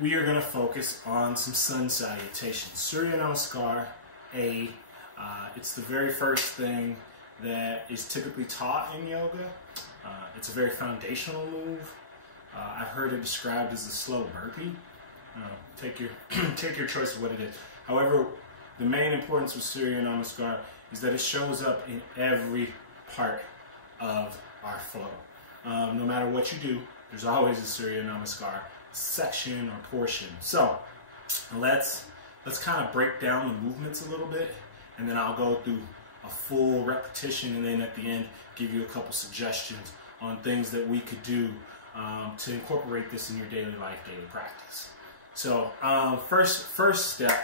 we are going to focus on some Sun Salutations. Surya Namaskar A. It's the very first thing that is typically taught in yoga. It's a very foundational move. I've heard it described as a slow burpee. Take your choice of what it is. However, the main importance of Surya Namaskar is that it shows up in every part of our flow. No matter what you do, there's always a Surya Namaskar section or portion. So let's kind of break down the movements a little bit, and then I'll go through a full repetition, and then at the end give you a couple suggestions on things that we could do to incorporate this in your daily life, daily practice. So first step,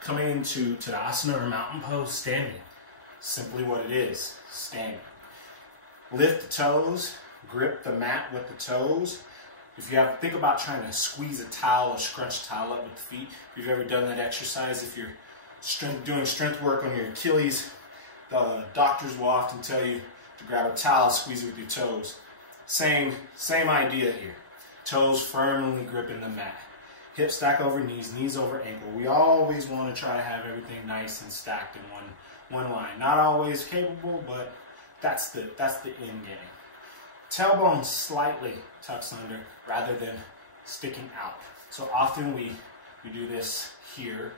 coming into Tadasana or mountain pose, standing. Simply what it is, standing. Lift the toes, grip the mat with the toes. If you have, think about trying to squeeze a towel or scrunch a towel up with the feet. If you've ever done that exercise, if you're doing strength work on your Achilles, the doctors will often tell you to grab a towel, squeeze it with your toes. Same idea here. Toes firmly gripping the mat. Hips stack over knees, knees over ankle. We always want to try to have everything nice and stacked in one line. Not always capable, but that's the end game. Tailbone slightly tucks under rather than sticking out. So often we do this here,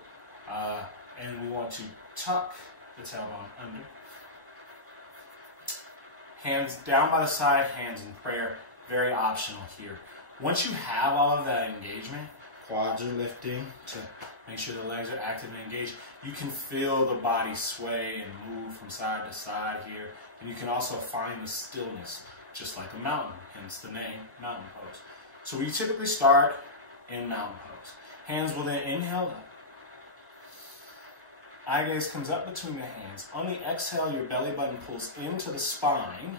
and we want to tuck the tailbone under. Hands down by the side, hands in prayer, very optional here. Once you have all of that engagement, quads are lifting to make sure the legs are active and engaged, you can feel the body sway and move from side to side here, and you can also find the stillness, just like a mountain, hence the name, mountain pose. So we typically start in mountain pose. Hands will then inhale up. Eye gaze comes up between the hands. On the exhale, your belly button pulls into the spine,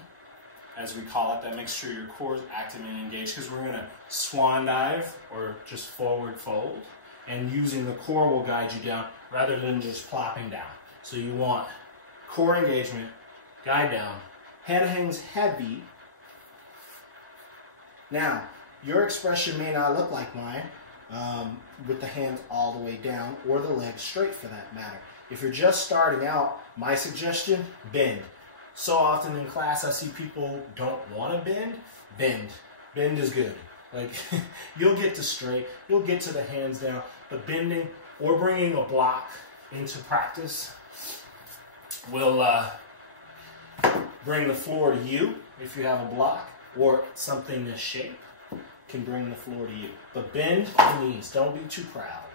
as we call it. That makes sure your core is active and engaged, because we're going to swan dive or just forward fold. And using the core will guide you down rather than just plopping down. So you want core engagement, guide down, head hangs heavy. Now, your expression may not look like mine, with the hands all the way down or the legs straight for that matter. If you're just starting out, my suggestion, bend. So often in class I see people don't want to bend. Bend. Bend is good. Like, you'll get to straight, you'll get to the hands down, but bending or bringing a block into practice will bring the floor to you if you have a block, or something this shape can bring the floor to you. But bend the knees, don't be too proud.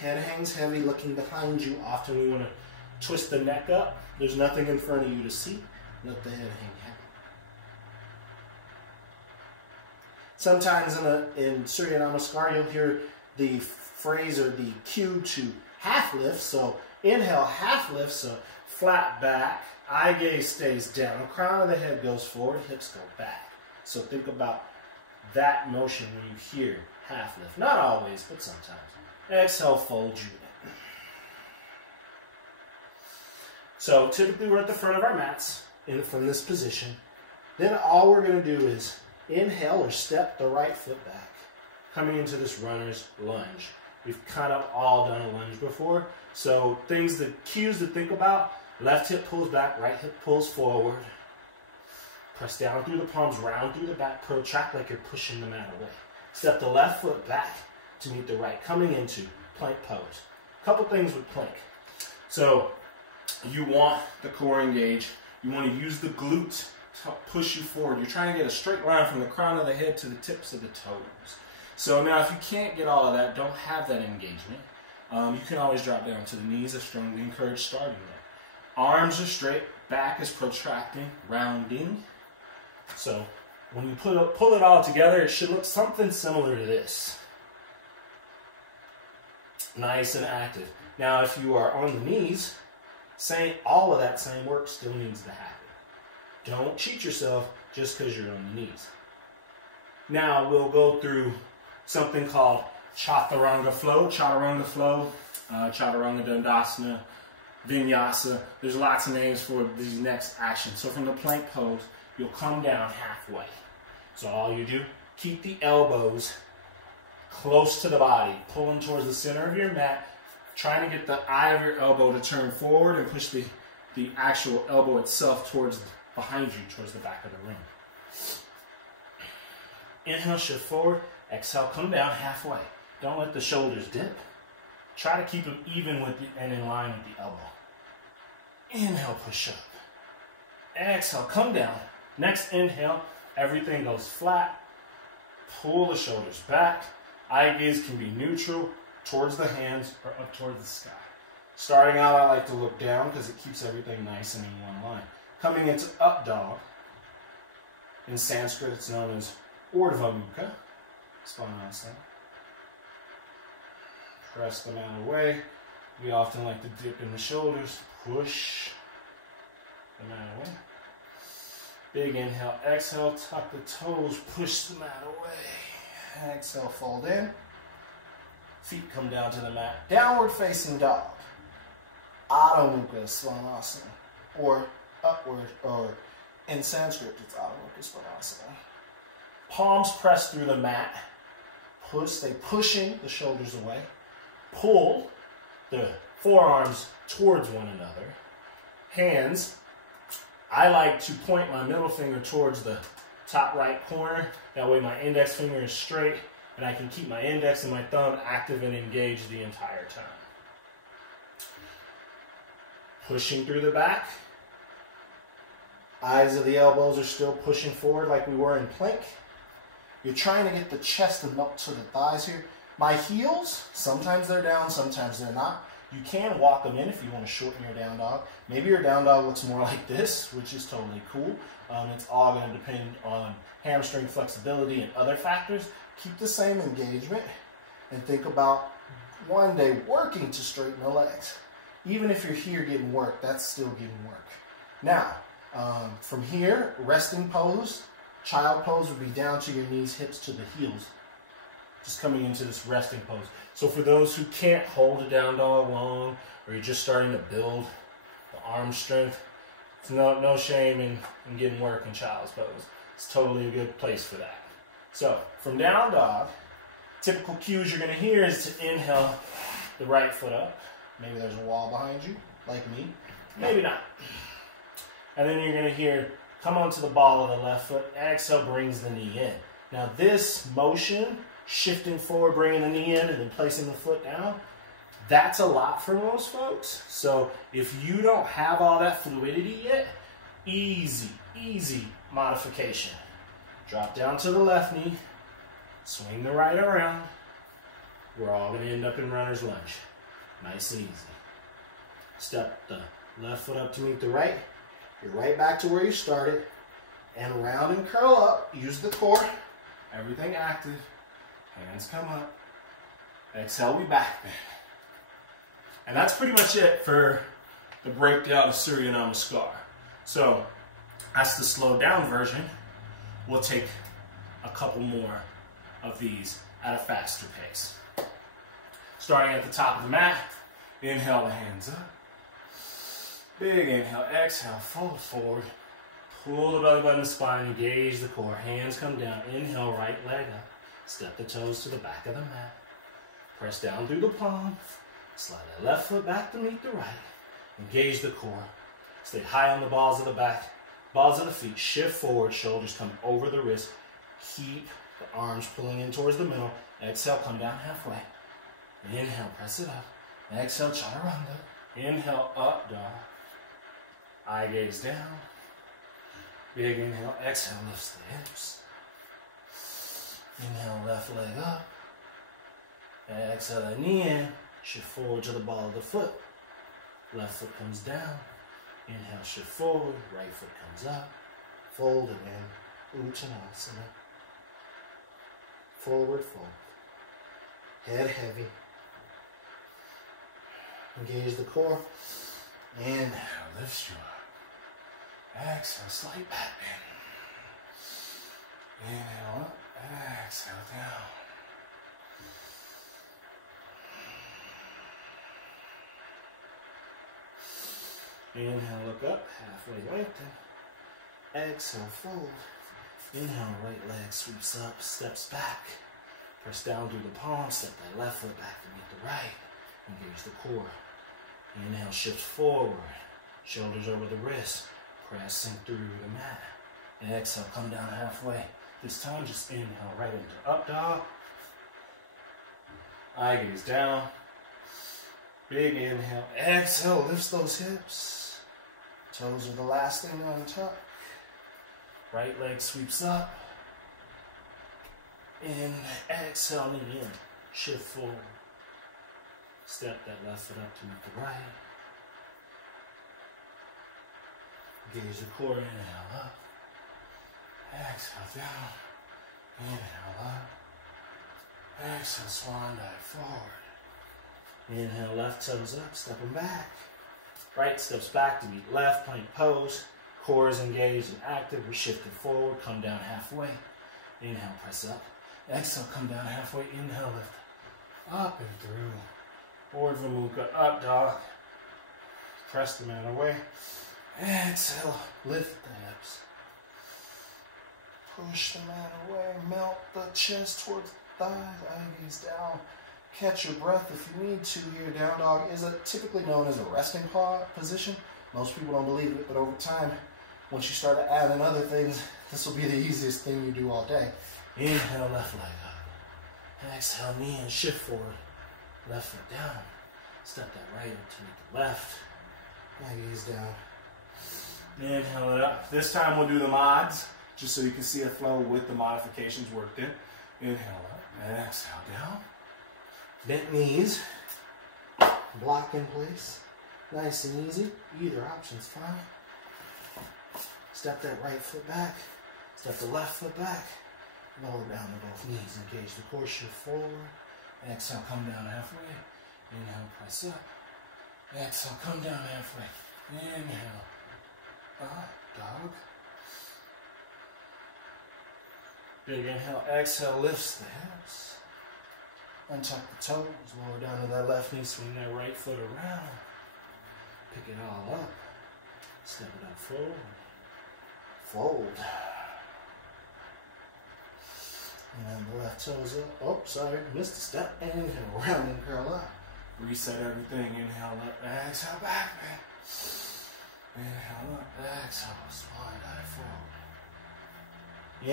Head hangs heavy, looking behind you. Often we want to twist the neck up. There's nothing in front of you to see. Let the head hang heavy. Sometimes in Surya Namaskar, you'll hear the phrase or the cue to half lift. So inhale, half lift, so flat back, eye gaze stays down, crown of the head goes forward, hips go back. So think about that motion when you hear half lift. Not always, but sometimes. Exhale, fold you in. So typically we're at the front of our mats from this position. Then all we're going to do is inhale or step the right foot back, coming into this runner's lunge. We've kind of all done a lunge before. So the cues to think about: left hip pulls back, right hip pulls forward. Press down through the palms, round through the back, protract like you're pushing the mat away. Step the left foot back to meet the right, coming into plank pose. A couple things with plank. So you want the core engaged. You want to use the glutes to push you forward. You're trying to get a straight line from the crown of the head to the tips of the toes. So now if you can't get all of that, don't have that engagement, you can always drop down to the knees. I strongly encourage starting there. Arms are straight, back is protracting, rounding. So when you pull it all together, it should look something similar to this. Nice and active. Now if you are on the knees, all of that same work still needs to happen. Don't cheat yourself just because you're on the knees. Now we'll go through something called Chaturanga flow, Chaturanga Dandasana, Vinyasa. There's lots of names for these next actions. So from the plank pose, you'll come down halfway. So all you do, Keep the elbows close to the body, pulling towards the center of your mat, trying to get the eye of your elbow to turn forward and push the actual elbow itself towards behind you, towards the back of the ring. Inhale, shift forward. Exhale, come down halfway. Don't let the shoulders dip. Try to keep them even with and in line with the elbow. Inhale, push up. Exhale, come down. Next inhale, everything goes flat. Pull the shoulders back. Eye gaze can be neutral, towards the hands or up towards the sky. Starting out, I like to look down because it keeps everything nice and in one line. Coming into up dog. In Sanskrit, it's known as Urdhva Mukha. Svanasana. Press the mat away. We often like to dip in the shoulders. Push the mat away. Big inhale, exhale, tuck the toes, push the mat away. Exhale, fold in. Feet come down to the mat. Downward facing dog. Adho Mukha Svanasana. Or upward, or in Sanskrit, it's Adho Mukha Svanasana. Palms press through the mat. Stay pushing the shoulders away. Pull the forearms towards one another. Hands, I like to point my middle finger towards the top right corner. That way my index finger is straight and I can keep my index and my thumb active and engaged the entire time. Pushing through the back. Eyes of the elbows are still pushing forward like we were in plank. You're trying to get the chest to melt to the thighs here. My heels, sometimes they're down, sometimes they're not. You can walk them in if you want to shorten your down dog. Maybe your down dog looks more like this, which is totally cool. It's all going to depend on hamstring flexibility and other factors. Keep the same engagement and think about one day working to straighten the legs. Even if you're here getting work, that's still getting work. Now, from here, resting pose, child pose would be down to your knees, hips to the heels. Just coming into this resting pose. So for those who can't hold a down dog long, or you're just starting to build the arm strength, it's no shame in getting work in child's pose. It's totally a good place for that. So from down dog, typical cues you're going to hear is to inhale the right foot up. Maybe there's a wall behind you, like me. Maybe not. And then you're going to hear, come onto the ball of the left foot. Exhale brings the knee in. Now this motion, shifting forward, bringing the knee in, and then placing the foot down, that's a lot for most folks. So if you don't have all that fluidity yet, easy modification. Drop down to the left knee, swing the right around. We're all going to end up in runner's lunge. Nice and easy. Step the left foot up to meet the right. You're right back to where you started. And round and curl up. Use the core. Everything active. Hands come up. Exhale, we back bend. And that's pretty much it for the breakdown of Surya Namaskar. So that's the slowed down version. We'll take a couple more of these at a faster pace. Starting at the top of the mat, inhale the hands up. Big inhale, exhale, fold forward. Pull the belly button, spine, engage the core. Hands come down, inhale, right leg up. Step the toes to the back of the mat. Press down through the palm. Slide that left foot back to meet the right. Engage the core. Stay high on the balls of the back. Balls of the feet. Shift forward. Shoulders come over the wrist. Keep the arms pulling in towards the middle. Exhale, come down halfway. Inhale, press it up. Exhale, chaturanga. Inhale, up dog. Eye gaze down. Big inhale. Exhale, lifts the hips. Inhale, left leg up. Exhale, the knee in. Shift forward to the ball of the foot. Left foot comes down. Inhale, shift forward. Right foot comes up. Fold it in. Uttanasana. Forward fold. Head heavy. Engage the core. Inhale, lift you up. Exhale, slight back bend. Inhale up. Exhale down. Inhale, look up, halfway lengthen. Exhale, fold. Inhale, right leg sweeps up, steps back. Press down through the palm, step that left foot back to meet the right. Engage the core. Inhale, shift forward. Shoulders over the wrist. Pressing through the mat. And exhale, come down halfway. This time, just inhale right into up dog. Eye gaze down. Big inhale. Exhale, lifts those hips. Toes are the last thing on top. Right leg sweeps up. In, exhale, knee in. Shift forward. Step that left foot up to meet the right. Engage the core, inhale up. Exhale down. Inhale up. Exhale, swan dive forward. Inhale, left toes up, stepping back. Right steps back to meet left, plank pose. Core is engaged and active. We shift it forward, come down halfway. Inhale, press up. Exhale, come down halfway. Inhale, lift up and through. Forward Vimuka, up dog. Press the mat away. Exhale, lift the hips. Push the mat away. Melt the chest towards the thighs. Eye gaze down. Catch your breath if you need to here. Down dog is typically known as a resting position. Most people don't believe it, but over time, once you start to add in other things, this will be the easiest thing you do all day. Inhale, left leg up. Exhale, knee and shift forward. Left foot down. Step that right up to meet the left. Eye gaze down. Inhale it up. This time we'll do the mods, just so you can see a flow with the modifications worked in. Inhale up. Exhale down. Bent knees. Block in place. Nice and easy. Either option's fine. Step that right foot back. Step the left foot back. Lower down to both knees. Engage the core, shift forward. Exhale, come down halfway. Inhale, press up. Exhale, come down halfway. Inhale. Up, dog. Big inhale. Exhale, lifts the hips. Untuck the toes. Lower down to that left knee. Swing that right foot around. Pick it all up. Step it up forward. Fold. And the left toes up. Oh, sorry, missed a step. Inhale, round and curl up. Reset everything. Inhale up, exhale back, man. Inhale up, exhale, swan dive forward.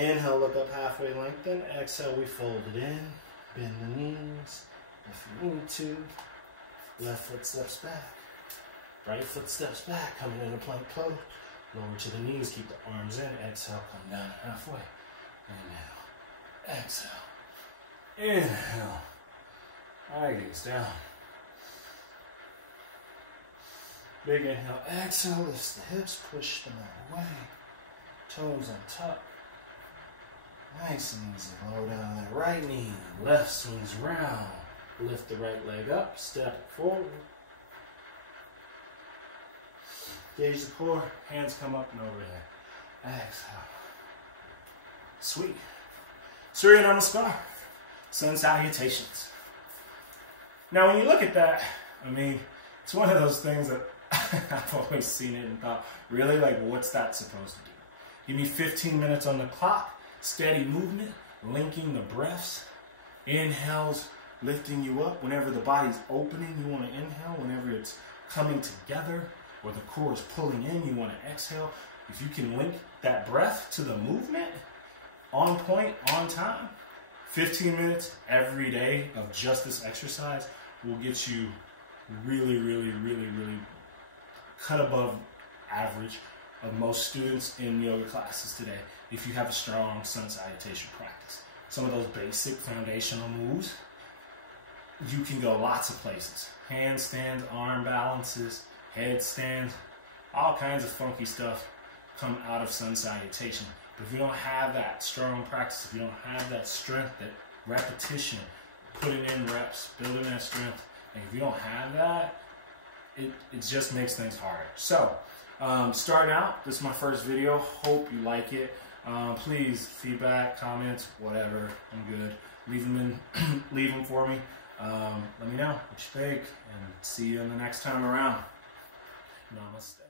Inhale, look up halfway, lengthen. Exhale, we fold it in. Bend the knees if you need to. Left foot steps back. Right foot steps back, coming into plank pose. Lower to the knees, keep the arms in. Exhale, come down halfway. Inhale. Exhale. Inhale. Eye gaze down. Big inhale. Exhale. Lifts the hips. Push the mat away. Toes on top. Nice and easy. Lower down that right knee. Left swings around. Lift the right leg up. Step forward. Engage the core. Hands come up and over there. Exhale. Sweet. Surya Namaskar. Sun Salutations. Now when you look at that, I mean, it's one of those things that I've always seen it and thought, really, like, what's that supposed to do? Give me 15 minutes on the clock, steady movement, linking the breaths, inhales, lifting you up. Whenever the body's opening, you want to inhale. Whenever it's coming together or the core is pulling in, you want to exhale. If you can link that breath to the movement, on point, on time, 15 minutes every day of just this exercise will get you really, really, really, really cut above average of most students in yoga classes today if you have a strong sun salutation practice. Some of those basic foundational moves, you can go lots of places. Handstands, arm balances, headstands, all kinds of funky stuff come out of sun salutation. But if you don't have that strong practice, if you don't have that strength, that repetition, putting in reps, building that strength, and if you don't have that, it just makes things harder. So, starting out, this is my first video. Hope you like it. Please, feedback, comments, whatever. I'm good. Leave them for me. Let me know what you think, and see you in the next time around. Namaste.